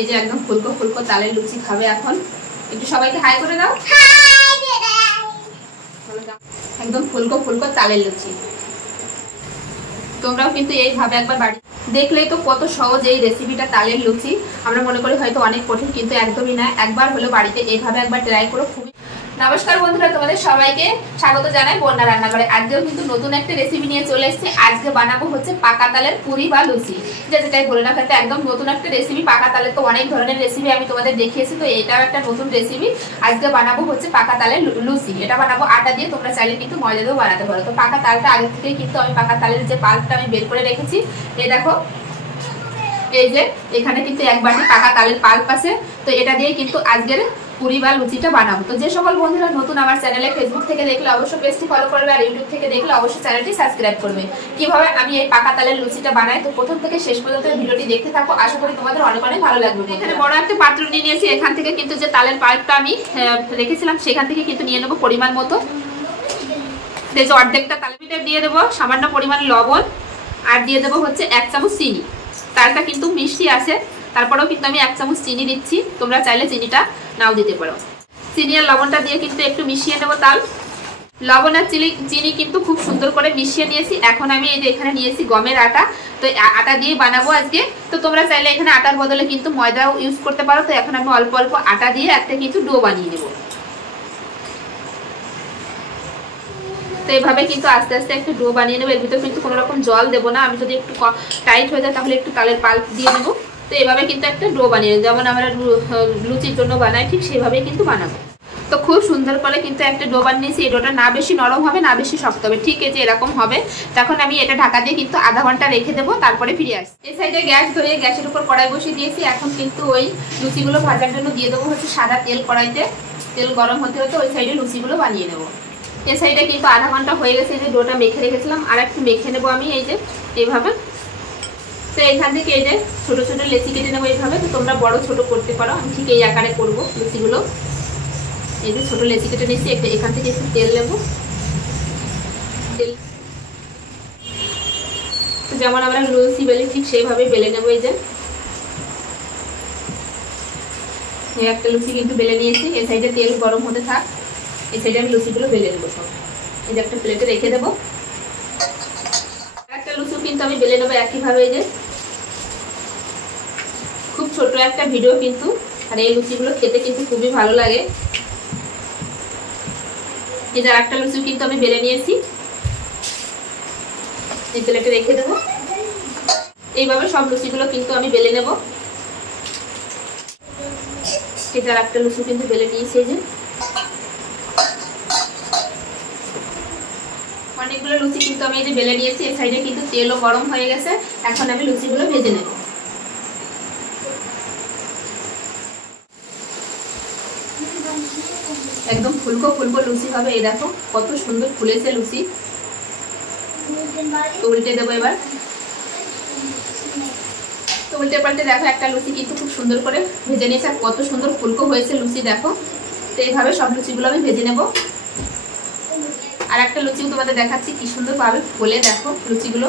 এই যে একদম ফুলকো ফুলকো তালের লুচি খাবে এখন। একটু সবাইকে হাই করে দাও। একদম ফুলকো ফুলকো তালের লুচি। তোমরাও কিন্তু এইভাবে একবার বাড়ি দেখলেই তো কত সহজ এই রেসিপিটা তালের লুচি। আমরা মনে করি হয়তো অনেক কঠিন, কিন্তু একদমই না। একবার হলো বাড়িতে এইভাবে একবার ট্রাই করো। খুবই নমস্কার বন্ধুরা, তোমাদের সবাইকে স্বাগত জানাই বন্যা রান্নাঘরে। আজকেও কিন্তু নতুন একটা রেসিপি নিয়ে চলে এসেছি। আজকে বানাবো হচ্ছে পাকা তালের পুরি বা লুচি, যেটাই বলে না একটা একদম নতুন একটা রেসিপি। পাকা তালের তো অনেক ধরনের রেসিপি আমি তোমাদের দেখিয়েছি, তো এটাও একটা নতুন রেসিপি। আজকে বানাবো হচ্ছে পাকা তালের লুচি। এটা বানাবো আটা দিয়ে, তোমরা চাইলে কিন্তু ময়দা দিয়েও বানাতে পারো। তো পাকা তালটা আগে থেকেই কিন্তু আমি পাকা তালের যে পাল্পটা আমি বের করে রেখেছি। এই দেখো, এই যে এখানে কিন্তু এক বাটি পাকা তালের পাল্প আছে। তো এটা দিয়ে কিন্তু আজকের পুরি বা লুচিটা বানাবো। তো যে সকল বন্ধুরা নতুন আমার চ্যানেলে ফেসবুক থেকে দেখলে অবশ্যই পেজটি ফলো করবে, আর ইউটিউব থেকে দেখলে অবশ্যই চ্যানেলটি সাবস্ক্রাইব করবে। কিভাবে আমি এই পাকা তালের লুচিটা বানাই, তো প্রথম থেকে শেষ পর্যন্ত ভিডিওটি দেখতে থাকো। আশা করি তোমাদের অনেক অনেক ভালো লাগবে। এখানে বড় একটা পাত্র নিয়ে নিয়েছি। এখান থেকে কিন্তু যে তালের পাল্পটা আমি রেখেছিলাম সেখান থেকে কিন্তু নিয়ে নেবো পরিমাণ মতো। এই যে অর্ধেকটা তালের পিঠে দিয়ে দেবো সামান্য পরিমাণ লবণ, আর দিয়ে দেবো হচ্ছে 1 চামচ চিনি। তালটা কিন্তু মিষ্টি আছে, তারপরেও কিন্তু আমি 1 চামচ চিনি দিচ্ছি। তোমরা চাইলে চিনিটা নাও দিতে পারো। চিনি আর লবণটা দিয়ে কিন্তু একটু মিশিয়ে নেবো তাল। লবণ আর চিনি কিন্তু খুব সুন্দর করে মিশিয়ে নিয়েছি। এখন আমি এই যে এখানে নিয়েছি গমের আটা। তো আটা দিয়ে বানাবো আজকে। তো তোমরা চাইলে এখানে আটার বদলে কিন্তু ময়দাও ইউজ করতে পারো। তো এখন আমি অল্প অল্প আটা দিয়ে একটা কিন্তু ডো বানিয়ে নেবো। তো এইভাবে কিন্তু আস্তে আস্তে একটু ডো বানিয়ে নেবো। এর ভিতরে কিন্তু কোনো রকম জল দেবো না। আমি যদি একটু টাইট হয়ে যায় তাহলে একটু তালের পাল্প দিয়ে নেবো। তো এইভাবে কিন্তু একটা ডো বানিয়ে নেবো, যেমন আমরা লুচির জন্য বানাই ঠিক সেইভাবেই কিন্তু বানাবো। তো খুব সুন্দর করে কিন্তু একটা ডো বানিয়েছি। এই ডোটা না বেশি নরম হবে না বেশি শক্ত হবে, ঠিক আছে এরকম হবে। তখন আমি এটা ঢাকা দিয়ে কিন্তু আধা ঘন্টা রেখে দেবো, তারপরে ফিরে আসি। এই সাইডে গ্যাস ধরে গ্যাসের উপর কড়াই বসিয়ে দিয়েছি। এখন কিন্তু ওই লুচিগুলো ভাজার জন্য দিয়ে দেবো হচ্ছে সাদা তেল। কড়াইতে তেল গরম হতে হতে ওই সাইডে লুচিগুলো বানিয়ে নেবো। এই সাইডে কিন্তু আধা ঘন্টা হয়ে গেছে। যে ডোটা মেখে রেখেছিলাম আর একটু মেখে নেবো আমি এই যে এইভাবে। তো এখান থেকে এই যে ছোট ছোট লেচি কেটে নেবো এইভাবে। তো তোমরা বড় ছোট করতে পারো, আমি ঠিক এই আকারে করবো লুচিগুলো। এই যে ছোট লেচি কেটে নিচ্ছি। এখান থেকে একটু তেল নেবো। তেল তো যেমন আমরা লুচি বেলি ঠিক সেইভাবেই বেলে নেবো। এই যে একটা লুচি কিন্তু বেলে নিয়েছি। এই সাইডে তেল গরম হতে থাক, এই সাইডে আমি লুচিগুলো বেলে নেবো সব। এই যে একটা প্লেটে রেখে দেবো। একটা লুচি কিন্তু আমি বেলে নেবো একইভাবে। এই যে খুব ছোট একটা ভিডিও কিন্তু, আর এই লুচিগুলো খেতে কিন্তু খুবই ভালো লাগে। এই যে একটা লুচি কিন্তু আমি বেলে নিয়েছি, এই প্লেটে রেখে দেবো। এইভাবে সব লুচিগুলো কিন্তু আমি বেলে নেব। এই যে একটা লুচি কিন্তু বেলে নিয়েছি। এই যে অনেকগুলো লুচি কিন্তু আমি এই যে বেলে নিয়েছি। এই সাইডে কিন্তু তেলও গরম হয়ে গেছে। এখন আমি লুচিগুলো ভেজে নেব। একদম ফুলকো ফুলকো লুচি হবে। এই দেখো কত সুন্দর ফুলেছে লুচি। তো উল্টে দেবো এবার। তো উল্টে পাল্টে দেখো একটা লুচি কিন্তু খুব সুন্দর করে ভেজে নিয়েছে। আর কত সুন্দর ফুলকো হয়েছে লুচি দেখো। তো এইভাবে সব লুচিগুলো আমি ভেজে নেব। আর একটা লুচি তোমাদের দেখাচ্ছি কি সুন্দর ভাবে ফুলে দেখো লুচিগুলো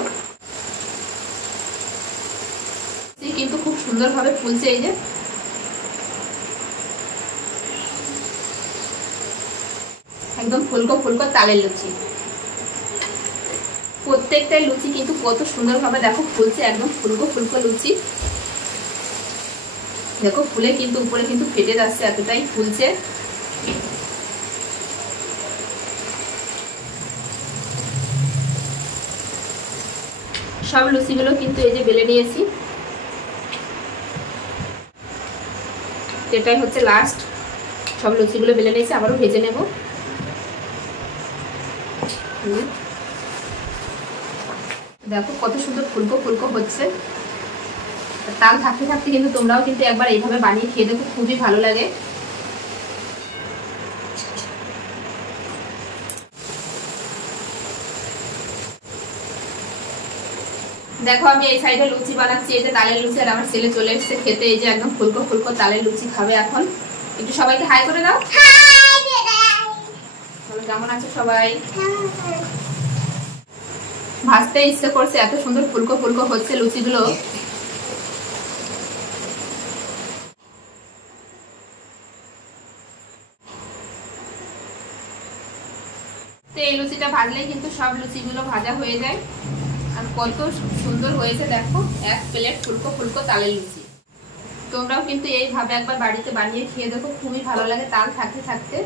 কিন্তু খুব সুন্দর ভাবে ফুলছে। এই যে একদম ফুলকো ফুলকো তালের লুচি। প্রত্যেকটাই লুচি কিন্তু কত সুন্দর ভাবে দেখো ফুলছে। একদম ফুলকো ফুলকো লুচি দেখো ফুলে কিন্তু উপরে কিন্তু ফেটে যাচ্ছে, এতটাই ফুলছে। সব লুচিগুলো কিন্তু এই যে বেলে নিয়েছি। এটাই হচ্ছে লাস্ট। সব লুচিগুলো বেলে নিয়েছি, আবারও ভেজে নেব। দেখো কত সুন্দর ফুলকো ফুলকো হচ্ছে। তাল থাকতে থাকতে কিন্তু তোমরাও কিন্তু একবার এইভাবে বানিয়ে খেয়ে দেখো, খুবই ভালো লাগে। দেখো আমি এই সাইডে লুচি বানাচ্ছি। এই যে তালের লুচি, আর আমার ছেলে চলে এসেছে খেতে। এই যে একদম ফুলকো ফুলকো তালের লুচি খাবে এখন। একটু সবাইকে হাই করে দাও। কেমন আছো সবাই? ভাজতে ইচ্ছে করছে, এত সুন্দর ফুলকো ফুলকো হচ্ছে লুচিগুলো। তো এই লুচিটা ভাজলেই কিন্তু সব লুচিগুলো ভাজা হয়ে যায়। আর কত সুন্দর হয়েছে দেখো, এক প্লেট ফুলকো ফুলকো তালের লুচি। তোমরাও কিন্তু এইভাবে একবার বাড়িতে বানিয়ে খেয়ে দেখো, খুবই ভালো লাগে তাল থাকতে থাকতে।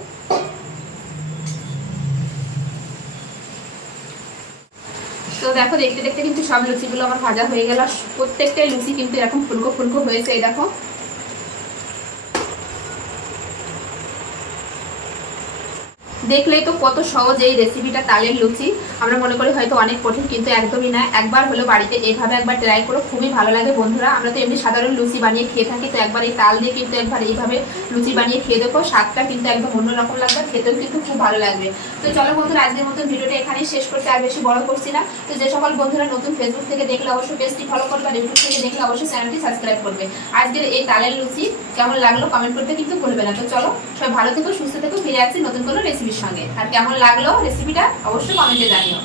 তো দেখো দেখতে দেখতে কিন্তু সব লুচিগুলো আমার ভাজা হয়ে গেল। প্রত্যেকটাই লুচি কিন্তু এরকম ফুলকো ফুলকো হয়েছে। এই দেখো, দেখলেই তো কত সহজ এই রেসিপিটা তালের লুচি। আমরা মনে করি হয়তো অনেক কঠিন, কিন্তু একদমই না। একবার হলো বাড়িতে এইভাবে একবার ট্রাই করো, খুবই ভালো লাগে বন্ধুরা। আমরা তো এমনি সাধারণ লুচি বানিয়ে খেয়ে থাকি, তো একবার এই তাল দিয়ে কিন্তু একবার এইভাবে লুচি বানিয়ে খেয়ে দেখো, স্বাদটা কিন্তু একদম অন্যরকম লাগবে, খেতেও কিন্তু খুব ভালো লাগবে। তো চলো বন্ধুরা, আজকের মতন ভিডিওটা এখানেই শেষ করছি, আর বেশি বড় করছি না। তো যে সকল বন্ধুরা নতুন ফেসবুক থেকে দেখলে অবশ্যই পেজটি ফলো করবে, আর ইউটিউব থেকে দেখলে অবশ্যই চ্যানেলটি সাবস্ক্রাইব করবে। আজকের এই তালের লুচি কেমন লাগলো কমেন্ট করতে কিন্তু ভুলবে না। তো চলো সবাই ভালো থেকো, সুস্থ থেকো, ফিরে আসছি নতুন কোনো রেসিপির সঙ্গে। আর কেমন লাগলো রেসিপিটা অবশ্যই কমেন্টে জানিও।